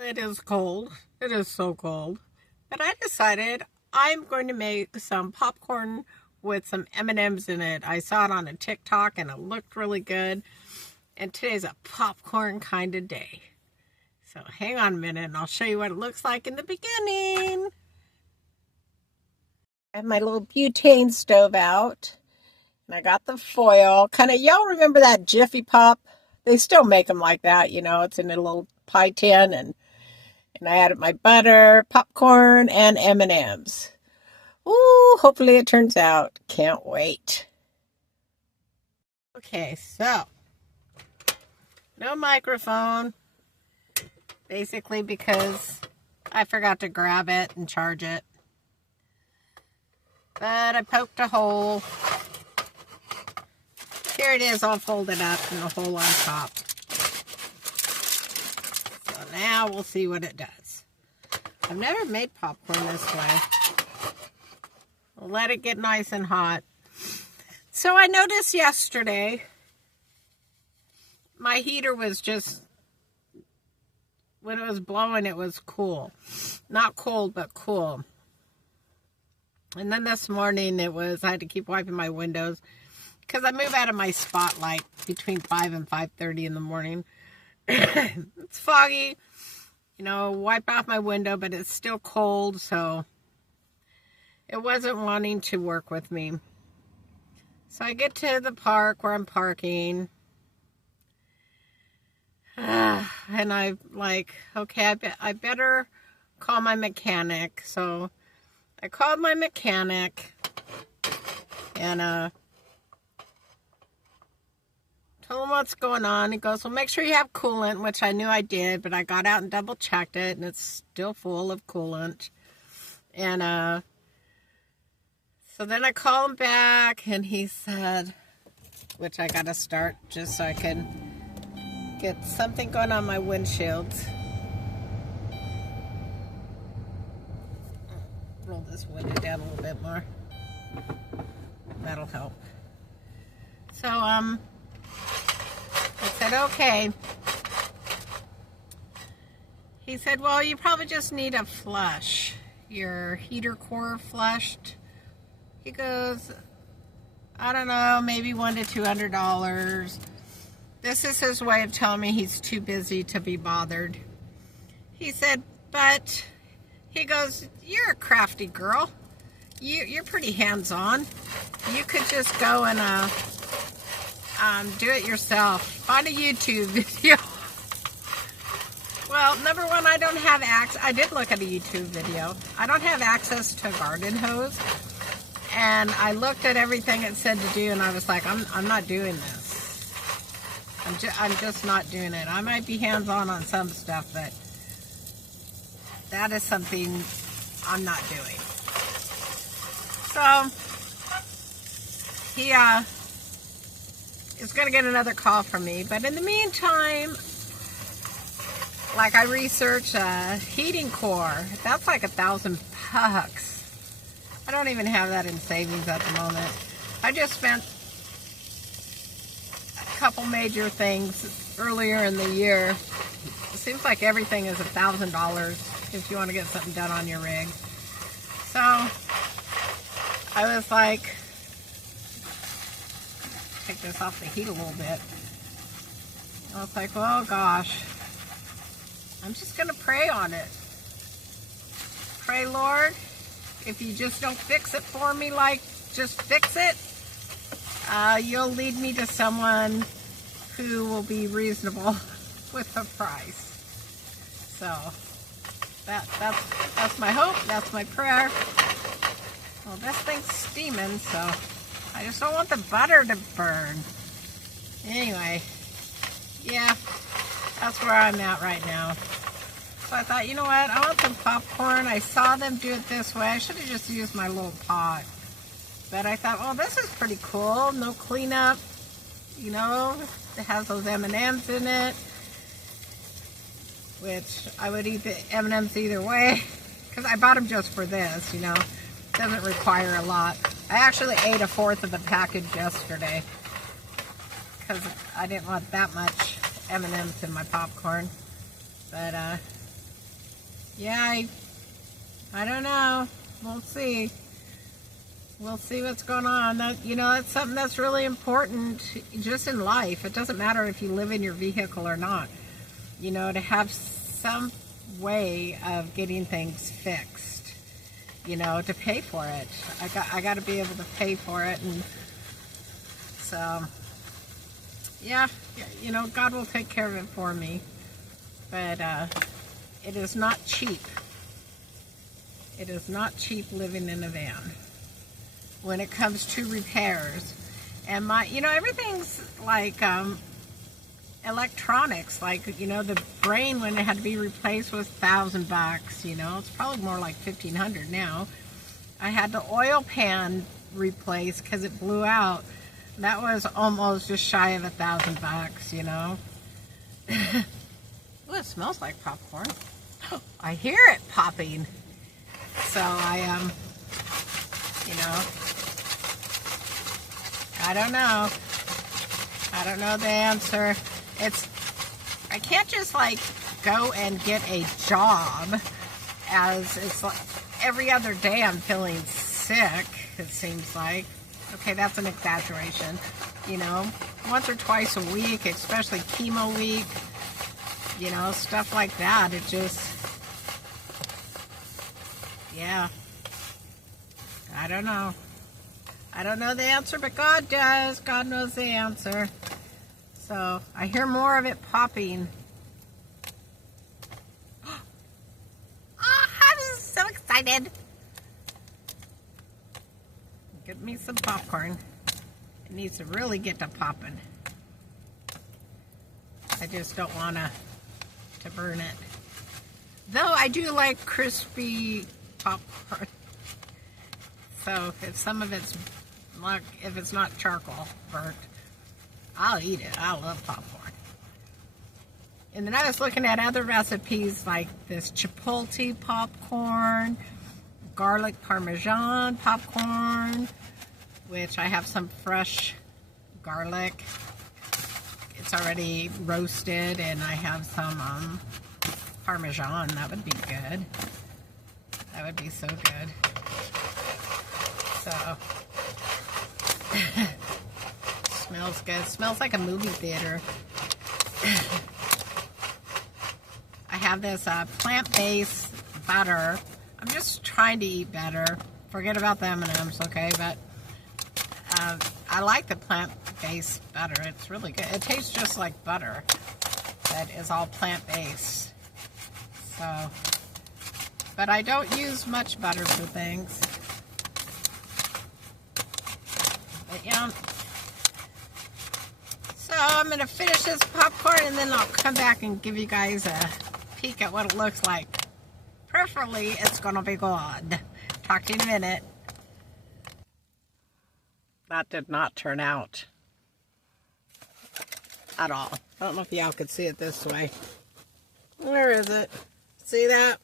It is cold. It is so cold. But I decided I'm going to make some popcorn with some M&Ms in it. I saw it on a TikTok and it looked really good. And today's a popcorn kind of day. So hang on a minute and I'll show you what it looks like in the beginning. I have my little butane stove out. And I got the foil. Kind of, y'all remember that Jiffy Pop? They still make them like that, you know. It's in a little pie tin, and I added my butter, popcorn, and M&Ms. Ooh, hopefully it turns out. Can't wait. Okay, so no microphone. Basically because I forgot to grab it and charge it. But I poked a hole. Here it is all folded up and a hole on top. So now we'll see what it does. I've never made popcorn this way. I'll let it get nice and hot. So I noticed yesterday my heater was just, when it was blowing, it was cool. Not cold, but cool. And then this morning I had to keep wiping my windows because I move out of my spotlight between 5 and 5:30 in the morning. It's foggy, you know, wipe off my window, but it's still cold, so it wasn't wanting to work with me. So I get to the park where I'm parking, and I'm like, okay, I better call my mechanic. So I called my mechanic and told him what's going on. He goes, well, make sure you have coolant, which I knew I did, but I got out and double checked it, and it's still full of coolant. And so then I called him back, and he said, which I got to start just so I can get something going on my windshields. Roll this window down a little bit more. That'll help. So, I said, okay. He said, well, you probably just need a flush. Your heater core flushed. He goes, I don't know, maybe $100 to $200. This is his way of telling me he's too busy to be bothered. He said, but, he goes, you're a crafty girl. You're pretty hands-on. You could just go and do it yourself. Find a YouTube video. Well, number one, I don't have access. I did look at a YouTube video. I don't have access to a garden hose. And I looked at everything it said to do, and I was like, I'm not doing this. I'm just not doing it. I might be hands-on on some stuff, but that is something I'm not doing. So he is going to get another call from me, but in the meantime, like, I researched a heating core. That's like $1,000. I don't even have that in savings at the moment. I just spent a couple major things earlier in the year. It seems like everything is $1,000 if you want to get something done on your rig. So I was like, take this off the heat a little bit. I was like, oh gosh, I'm just going to pray on it. Pray, Lord, if you just don't fix it for me, like, just fix it, you'll lead me to someone who will be reasonable with the price. So that's my hope, that's my prayer. Well, this thing's steaming, so I just don't want the butter to burn. Anyway, yeah, that's where I'm at right now. So I thought, you know what, I want some popcorn. I saw them do it this way. I should have just used my little pot. But I thought, well, this is pretty cool. No cleanup, you know. It has those M&Ms in it, which I would eat the M&Ms either way, because I bought them just for this, you know. Doesn't require a lot. I actually ate 1/4 of the package yesterday because I didn't want that much M&Ms in my popcorn. But yeah, I don't know. We'll see. We'll see what's going on. That's something that's really important just in life. It doesn't matter if you live in your vehicle or not. To have some way of getting things fixed. To pay for it. I got to be able to pay for it, and so yeah, God will take care of it for me. But it is not cheap. It is not cheap living in a van when it comes to repairs. And everything's like electronics, like, the brain when it had to be replaced was $1,000, it's probably more like $1,500 now. I had the oil pan replaced because it blew out. That was almost just shy of $1,000, Ooh, it smells like popcorn. I hear it popping. So I don't know the answer. I can't just like go and get a job, as it's like every other day I'm feeling sick, it seems like. Okay, that's an exaggeration. Once or twice a week, especially chemo week, stuff like that. It just, yeah. I don't know. I don't know the answer, but God does. God knows the answer. So, I hear more of it popping. Oh, I'm so excited. Get me some popcorn. It needs to really get to popping. I just don't want to burn it. Though I do like crispy popcorn. So if some of it's like, if it's not charcoal burnt, I'll eat it. I love popcorn. And then I was looking at other recipes like this chipotle popcorn, garlic parmesan popcorn, which I have some fresh garlic. It's already roasted, and I have some parmesan. That would be good. That would be so good. So, smells good. Smells like a movie theater. I have this plant-based butter. I'm just trying to eat better. Forget about the M&Ms, okay? But I like the plant-based butter. It's really good. It tastes just like butter that is all plant-based. So, but I don't use much butter for things. But yeah. So I'm going to finish this popcorn, and then I'll come back and give you guys a peek at what it looks like. Preferably, it's going to be good. Talk to you in a minute. That did not turn out at all. I don't know if y'all could see it this way. Where is it? See that?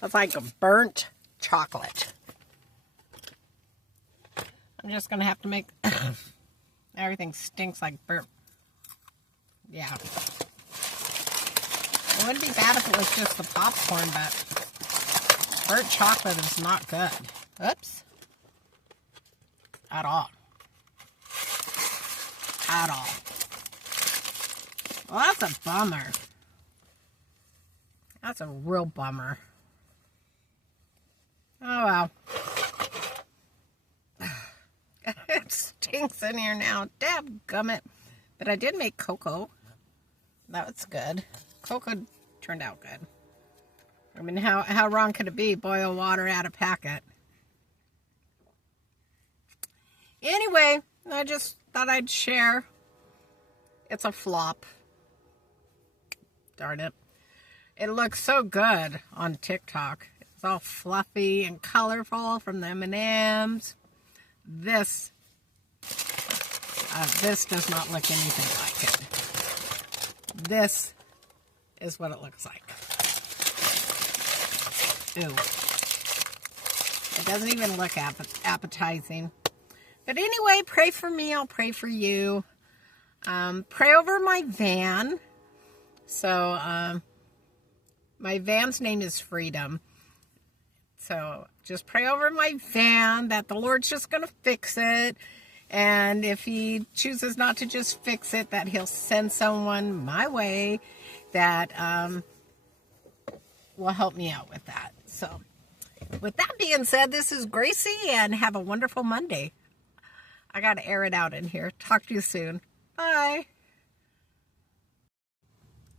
That's like a burnt chocolate. I'm just going to have to make... Everything stinks like burnt. Yeah. It wouldn't be bad if it was just the popcorn, but burnt chocolate is not good. Oops. At all. At all. Well, that's a bummer. That's a real bummer. Oh, well. It stinks in here now. Dadgummit. But I did make cocoa. That was good. Cocoa turned out good. I mean, how wrong could it be? Boil water, add a packet. Anyway, I just thought I'd share. It's a flop. Darn it. It looks so good on TikTok. It's all fluffy and colorful from the M&Ms. This does not look anything like it. This is what it looks like. Ooh. It doesn't even look appetizing. But anyway, pray for me. I'll pray for you. Pray over my van. So, My van's name is Freedom. So just pray over my van that the Lord's just going to fix it. And if he chooses not to just fix it, that he'll send someone my way that will help me out with that. So with that being said, this is Gracie, and have a wonderful Monday. I got to air it out in here. Talk to you soon. Bye.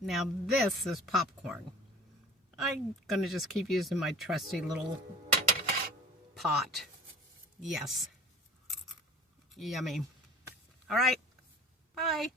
Now this is popcorn. I'm going to just keep using my trusty little pot. Yes. Yummy. All right. Bye.